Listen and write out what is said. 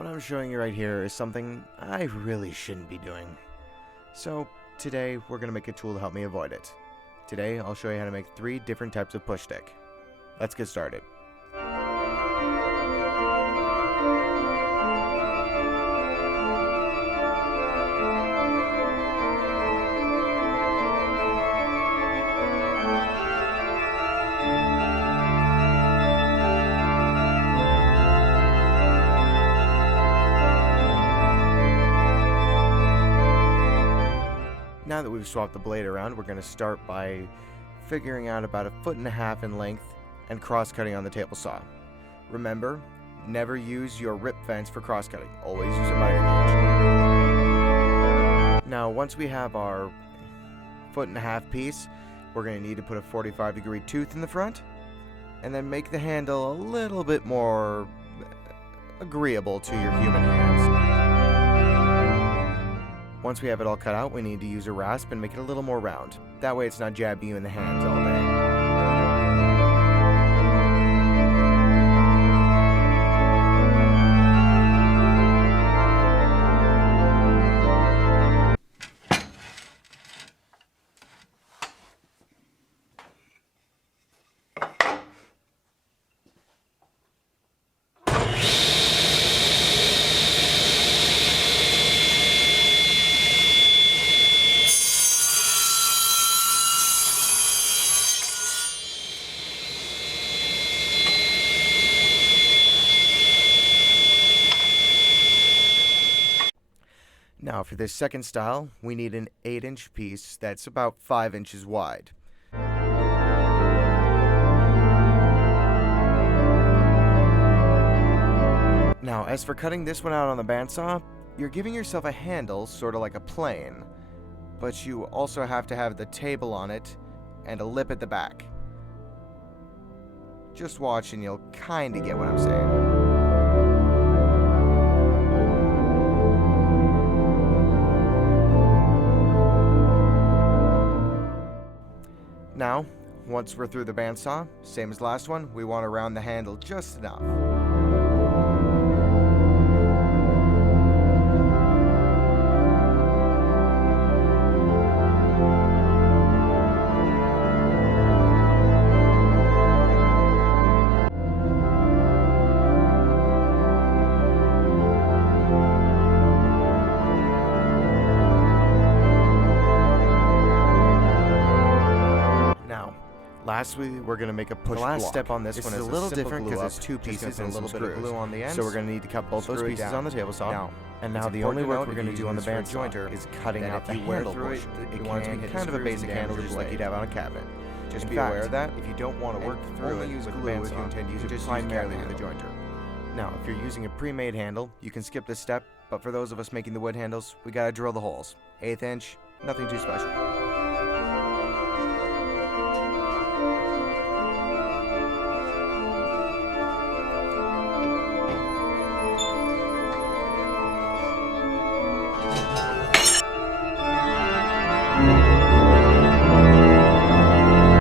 What I'm showing you right here is something I really shouldn't be doing. So today we're going to make a tool to help me avoid it. Today I'll show you how to make 3 different types of push stick. Let's get started. Now that we've swapped the blade around, we're going to start by figuring out about 1.5 feet in length and cross-cutting on the table saw. Remember, never use your rip fence for cross-cutting. Always use a miter gauge. Now, once we have our 1.5 foot piece, we're going to need to put a 45-degree tooth in the front, and then make the handle a little bit more agreeable to your human hands. Once we have it all cut out, we need to use a rasp and make it a little more round. That way it's not jabbing you in the hands all day. Now for this second style, we need an 8-inch piece that's about 5 inches wide. Now as for cutting this one out on the bandsaw, you're giving yourself a handle, sort of like a plane, but you also have to have the table on it and a lip at the back. Just watch and you'll kinda get what I'm saying. Now, once we're through the bandsaw, same as last one, we want to round the handle just enough. Lastly, we're going to make a push block. The last step on this one is a little different because it's 2 pieces and a little bit of glue on the end. So we're going to need to cut both those pieces on the table saw. Now the only work we're going to do on the bandsaw is cutting out the handle portion. We want it to be kind of a basic handle, just like you'd have on a cabinet. Just be aware of that. If you don't want to work through it with the bandsaw, you intend to use it primarily with a jointer. Now, if you're using a pre-made handle, you can skip this step. But for those of us making the wood handles, we got to drill the holes. 1/8 inch, nothing too special.